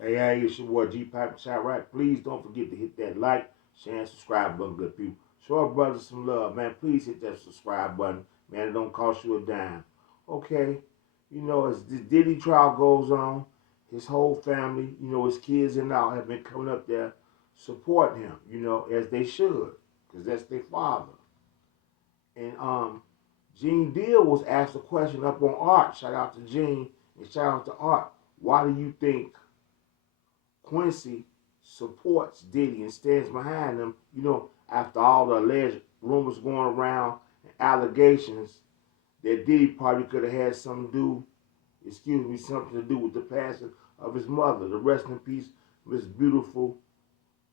Hey, it's your boy Gpac Shot Right. Please don't forget to hit that like, share, and subscribe button, good people. Show our brothers some love, man. Please hit that subscribe button. Man, it don't cost you a dime. Okay, as the Diddy trial goes on, his whole family, his kids and all have been coming up there supporting him, as they should, because that's their father. And Gene Deal was asked a question up on Art. Shout out to Gene and shout out to Art. Why do you think Quincy supports Diddy and stands behind him, after all the alleged rumors going around and allegations that Diddy probably could have had something to do with the passing of his mother, the rest in peace, Miss Beautiful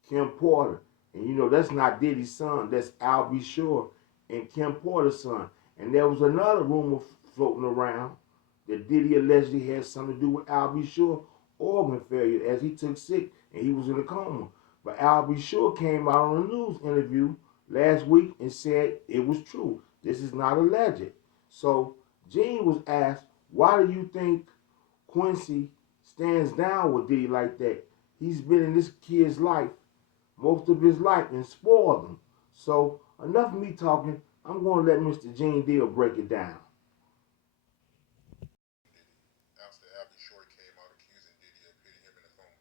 Kim Porter. And that's not Diddy's son, that's Al B. Sure and Kim Porter's son. And there was another rumor floating around that Diddy allegedly had something to do with Al B. Sure organ failure as he took sick and he was in a coma. But Al B. Sure came out on a news interview last week and said it was true. This is not alleged. So Gene was asked, why do you think Quincy stands down with Diddy like that? He's been in this kid's life most of his life and spoiled him. So enough of me talking. I'm going to let Mr. Gene Deal break it down. After Abby Short came out accusing Diddy of hitting him in the phone.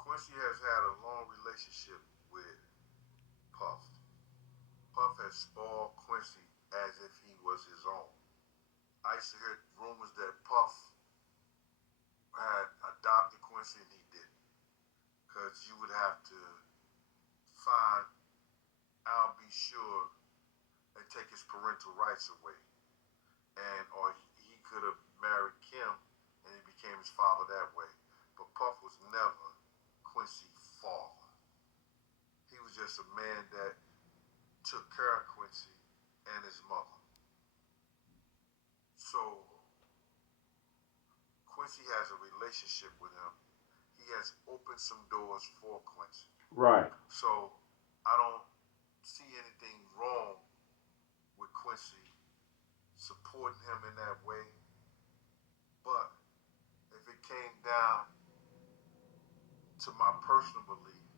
Quincy has had a long relationship with Puff. Puff has spoiled Quincy as if he was his own. I used to hear rumors that Puff had adopted Quincy and he didn't. Because you would have to find Al B. Sure and take his parental rights away. Or he could have married Kim and he became his father that way. But Puff was never Quincy's father. He was just a man that took care of Quincy and his mother. So Quincy has a relationship with him. He has opened some doors for Quincy. Right. So I don't see anything wrong with Quincy supporting him in that way. But if it came down to my personal belief,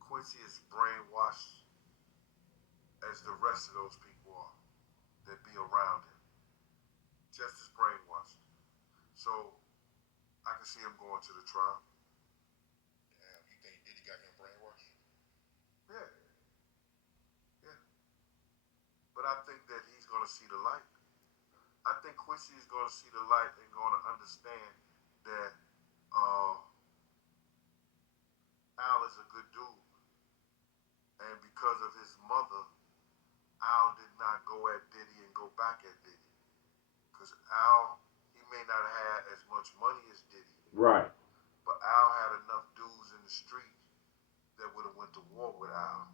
Quincy is brainwashed as the rest of those people are that be around him. Just as brainwashed. So I can see him going to the trial. Damn, you think Diddy got him brainwashed? Yeah. Yeah. But I think that he's going to see the light. I think Quincy is going to see the light and going to understand that Al is a good dude. And because of his mother, Al did not go at Diddy and go back at Diddy. Because Al, he may not have had as much money as Diddy. Right. But Al had enough dudes in the street that would have went to war with Al.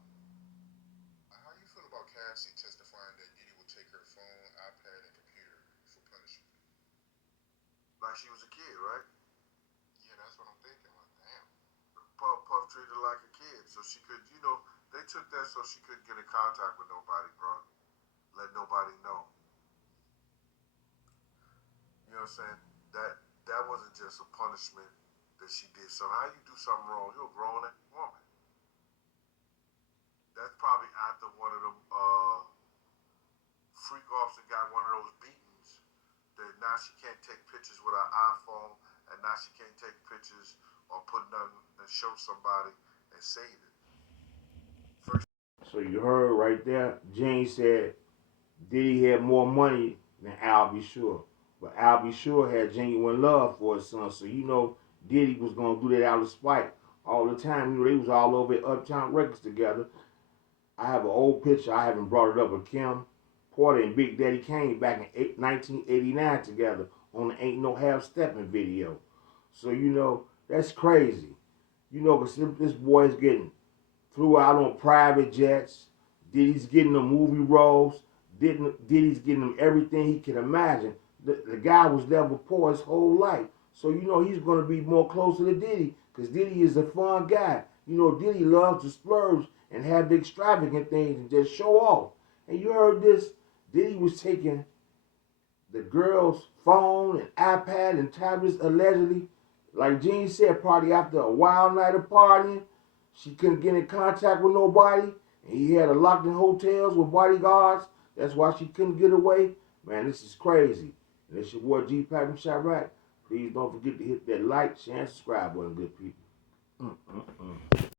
How you feel about Cassie testifying that Diddy would take her phone, iPad, and computer for punishment? Like she was a kid, right? Yeah, that's what I'm thinking. Like, damn. Puff treated her like a kid. So she could, they took that so she couldn't get in contact with nobody, bro. Let nobody know. You know what I'm saying? That wasn't just a punishment that she did something. How you do something wrong? You're a grown woman. That's probably after one of them freak offs that got one of those beatings that now she can't take pictures with her iPhone and now she can't take pictures or put nothing and show somebody and save it. So you heard right there, Gene said Diddy had more money than Al B. Sure. But Al B. Sure had genuine love for his son. So Diddy was gonna do that out of spite all the time. They was all over at Uptown Records together. I have an old picture, I haven't brought it up, with Kim Porter and Big Daddy Kane back in 1989 together on the Ain't No Half Stepping video. So that's crazy. Because this boy's getting flew out on private jets. Diddy's getting them movie roles. Diddy's getting him everything he can imagine. The guy was never poor his whole life. So he's going to be more closer to Diddy because Diddy is a fun guy. Diddy loves to splurge and have the extravagant things and just show off. And you heard this, Diddy was taking the girl's phone and iPad and tablets allegedly Like Jean said, probably after a wild night of partying, she couldn't get in contact with nobody. And he had her locked in hotels with bodyguards. That's why she couldn't get away. Man, this is crazy. And it's your boy Gpac and Chirac. Please don't forget to hit that like, share, and subscribe button, good people.